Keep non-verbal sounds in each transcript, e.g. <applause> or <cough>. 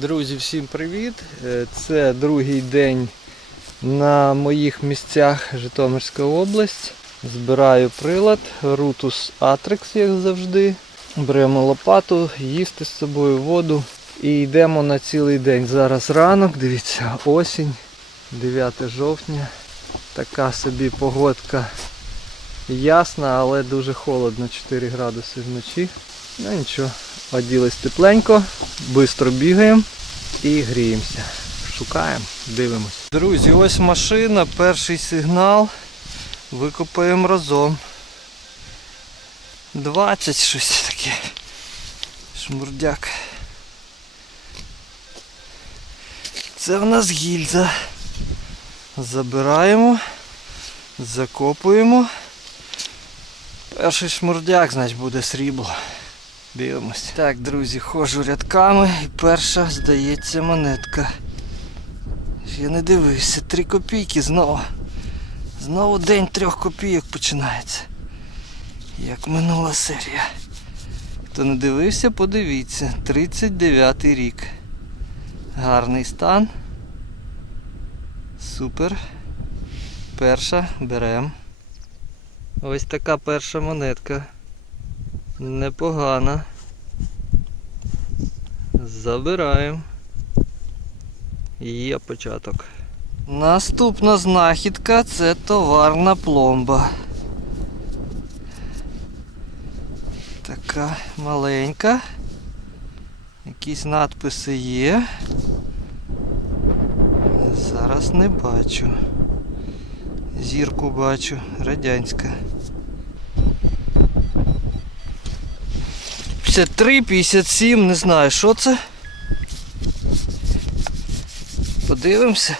Друзі, всім привіт! Е, Це другий день на моїх місцях Житомирська область. Збираю прилад, Rutus Atrix, як завжди. Беремо лопату, їсти з собою воду і йдемо на цілий день. Зараз ранок, дивіться, осінь, 9 жовтня. Така собі погодка ясна, але дуже холодно, 4 градуси вночі. Ну нічого, оділись тепленько, швидко бігаємо і гріємося. Шукаємо, дивимось. Друзі, ось машина, перший сигнал. Викопаємо разом. 20 щось таке. Шмурдяк. Це в нас гільза. Забираємо, закопуємо. Перший шмурдяк, значить, буде срібло. Дивимось. Так, друзі, ходжу рядками і перша, здається, монетка. Я не дивився, три копійки знову. Знову день трьох копійок починається. Як минула серія. Хто не дивився, подивіться. 39 рік. Гарний стан. Супер. Перша берем. Ось така перша монетка. Непогана. Забираємо. Є початок. Наступна знахідка це товарна пломба. Така маленька. Якісь надписи є. Зараз не бачу. Зірку бачу, радянська. 53, 57, не знаю, що це. Подивимося.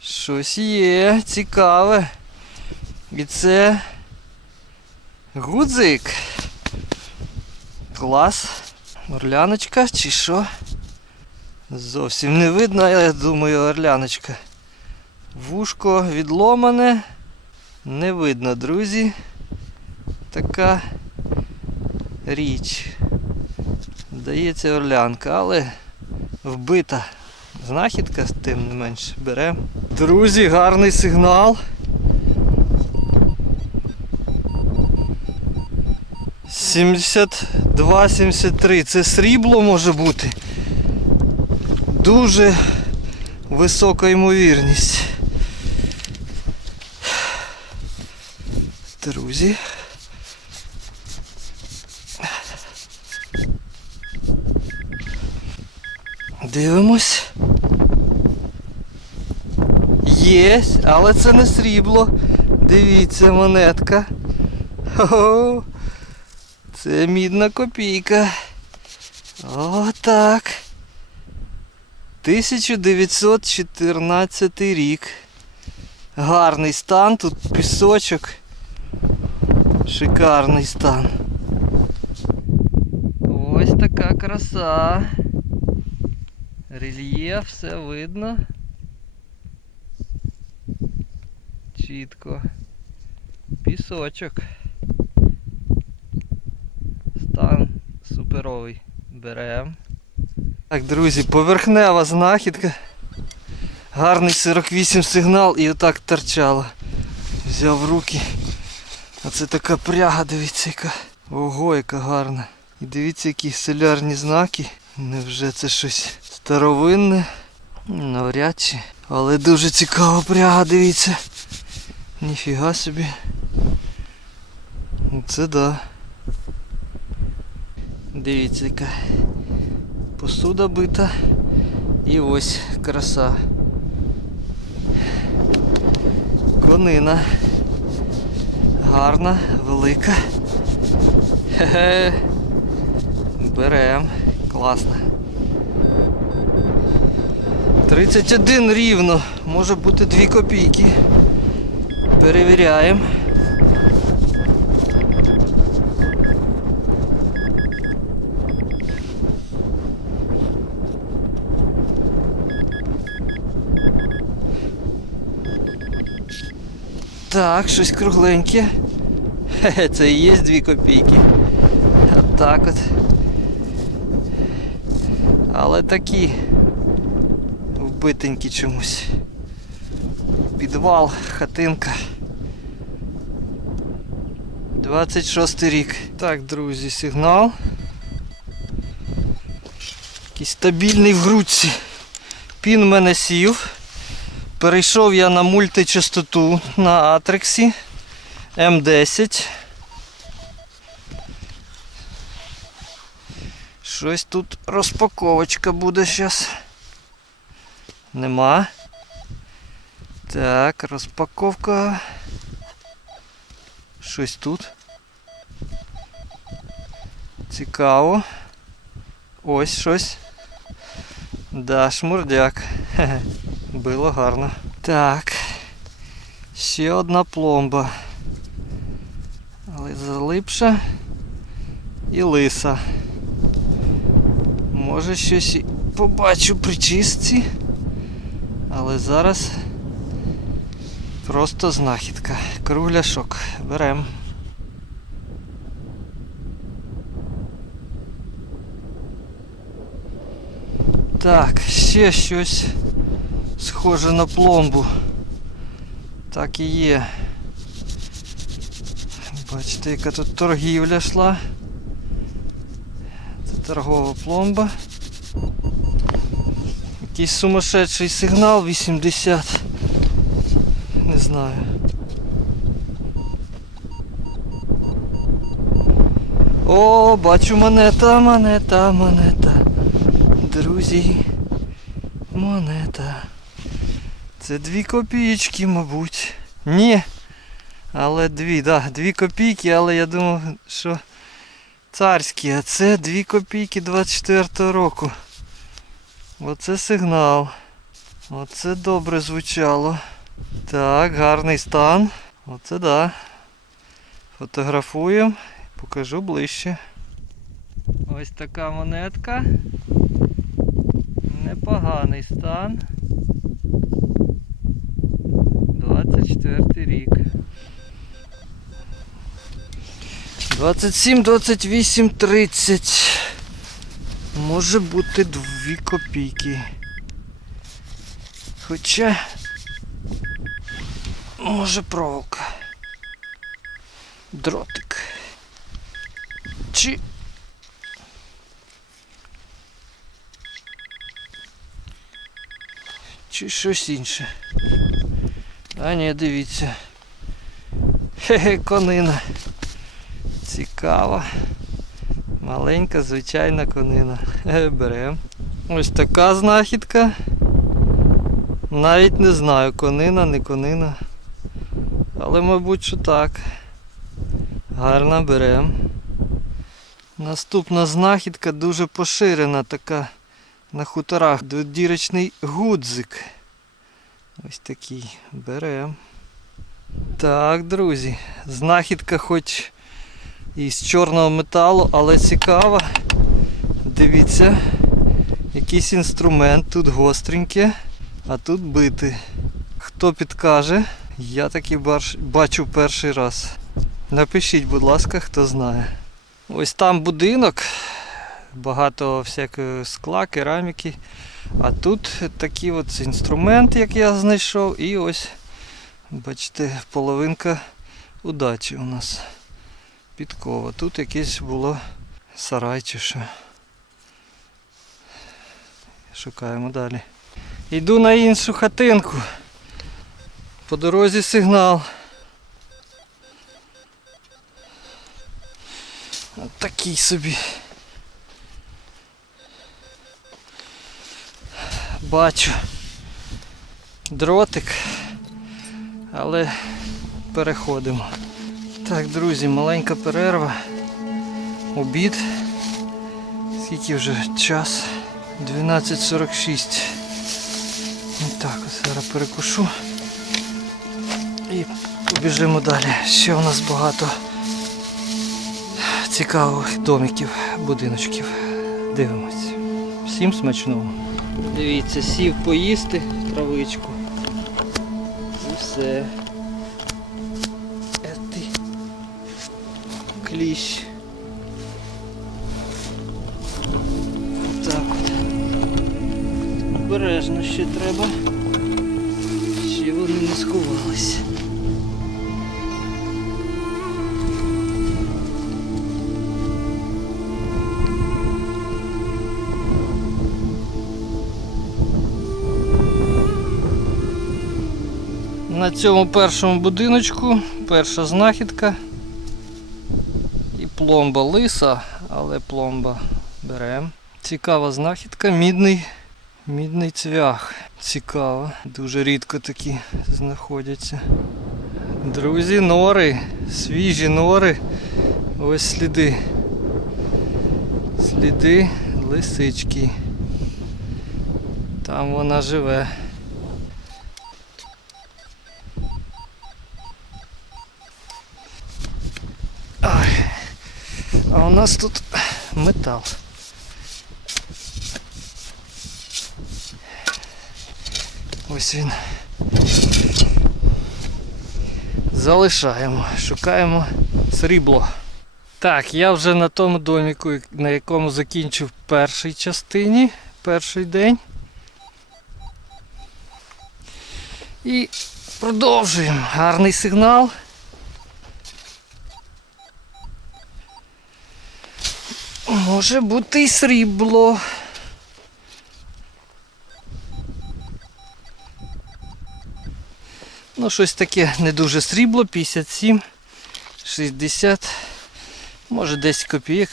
Щось є, цікаве. І це гудзик. Клас. Орляночка чи що? Зовсім не видно, я думаю, орляночка. Вушко відломане. Не видно, друзі. Така річ. Здається, орлянка, але вбита. Знахідка, тим не менше, беремо. Друзі, гарний сигнал. 72-73. Це срібло може бути. Дуже висока ймовірність. Друзі. Дивимось. Є, але це не срібло. Дивіться, монетка. Хо-хо. Це мідна копійка. Отак. 1914 рік. Гарний стан, тут пісочок. Шикарний стан. Ось така краса. Рельєф, все видно. Чітко. Пісочок. Стан суперовий. Берем. Так, друзі, поверхнева знахідка. Гарний 48 сигнал і отак торчало. Взяв руки. Оце така пряга, дивіться яка. Ого, яка гарна. І дивіться, які селярні знаки. Невже це щось старовинне? Навряд чи. Але дуже цікава пряга, дивіться. Ніфіга собі. Це да. Дивіться, яка посуда бита. І ось краса. Конина. Гарна, велика. Хе-хе. Берем. Класно. 31 рівно. Може бути 2 копійки. Перевіряємо. Так, щось кругленьке. Це і є 2 копійки. От так от. Але такі вбитенькі чомусь. Підвал, хатинка. 26 рік. Так, друзі, сигнал. Якийсь стабільний в грудці. Пін мене сів. Перейшов я на мультичастоту на Атрексі М10. Щось тут розпаковочка буде зараз. Нема. Так, розпаковка. Щось тут. Цікаво. Ось щось. Да, шмурдяк. <laughs> Було гарно. Так. Ще одна пломба. Але залипша і лиса. Може щось і побачу при чистці. Але зараз просто знахідка. Кругляшок. Берем. Так, ще щось схоже на пломбу. Так і є. Бачите, яка тут торгівля йшла. Це торгова пломба. Якийсь сумасшедший сигнал 80. Не знаю. О, бачу монета, монета, монета. Друзі, монета. Це дві копійки, мабуть. Ні. Але дві, так, да, дві копійки, але я думав, що царські, а це дві копійки 24 року. Оце сигнал. Оце добре звучало. Так, гарний стан. Оце да. Фотографуємо. Покажу ближче. Ось така монетка. Непоганий стан. 24 рік. 27, 28, 30. Може бути 2 копійки. Хоча може проволока. Дротик. Чи Чи щось інше. А ні, дивіться. Хе-хе, конина. Цікава. Маленька, звичайна конина. Хе, Берем. Ось така знахідка. Навіть не знаю, конина, не конина. Але мабуть, що так. Гарно берем. Наступна знахідка дуже поширена така на хуторах. Дводірочний гудзик. Ось такий. Берем. Так, друзі. Знахідка хоч із чорного металу, але цікава. Дивіться, якийсь інструмент, тут гостреньке, а тут бити. Хто підкаже, я таки бачу перший раз. Напишіть, будь ласка, хто знає. Ось там будинок, багато всякого скла, кераміки. А тут такий от інструмент, як я знайшов, і ось, бачите, половинка удачі у нас. Підкова. Тут якесь було сарай чи що. Шукаємо далі. Йду на іншу хатинку. По дорозі сигнал. От такий собі. Бачу дротик, але переходимо. Так, друзі, маленька перерва. Обід. Скільки вже час? 12.46. Так, от зараз перекушу. І побіжимо далі. Ще у нас багато цікавих домиків, будиночків. Дивимось. Всім смачного. Дивіться, сів поїсти травичку. І все. Ети. Кліщ. Так от. Обережно ще треба. Ще вони не сховались. На цьому першому будиночку перша знахідка. І пломба лиса, але пломба беремо. Цікава знахідка, мідний, мідний цвях. Цікаво. Дуже рідко такі знаходяться. Друзі, нори, свіжі нори. Ось сліди. Сліди лисички. Там вона живе. Нас тут метал. Ось він. Залишаємо, шукаємо срібло. Так, я вже на тому доміку, на якому закінчив першій частині, перший день. І продовжуємо. Гарний сигнал. Може бути і срібло. Ну, щось таке не дуже срібло, 57, 60, може 10 копійок.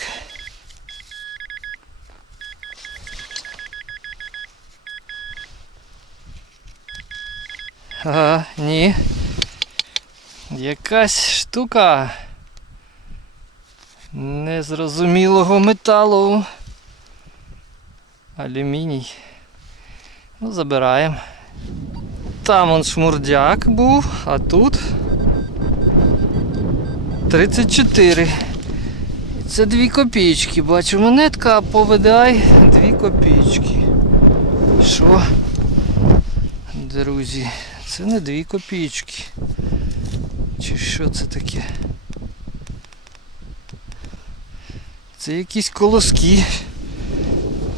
Ага, ні. Якась штука незрозумілого металу. Алюміній. Ну, забираємо. Там он шмурдяк був, а тут 34. Це 2 копійки. Бачу монетка, а по VDI 2 копійки. Що? Друзі, це не 2 копійки. Чи що це таке? Це якісь колоски.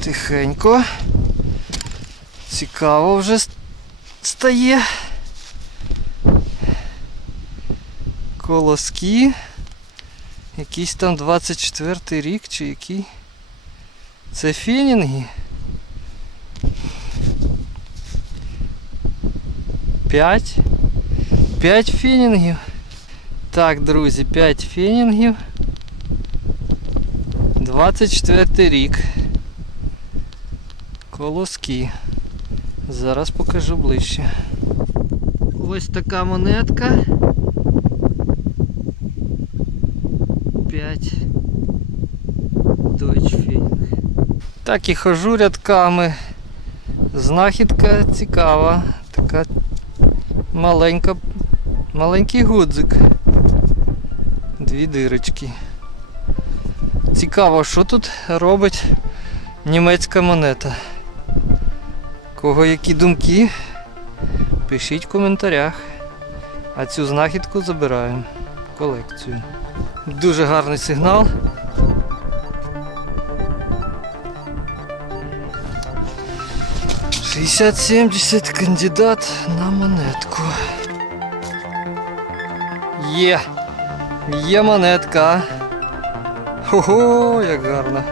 Тихенько. Цікаво вже стає. Колоски. Якийсь там 24 рік чи який. Це фенінги. 5. 5 фенінгів. Так, друзі, 5 фенінгів. 24 рік. Колоски. Зараз покажу ближче. Ось така монетка. 5 Deutschfing. Так і хожу рядками. Знахідка цікава. Така маленька, маленький гудзик. Дві дирочки. Цікаво, що тут робить німецька монета. Кого які думки? Пишіть в коментарях. А цю знахідку забираємо в колекцію. Дуже гарний сигнал. Шістдесят сімдесят кандидат на монетку. Є. Є монетка. Хо-хо, як гарно.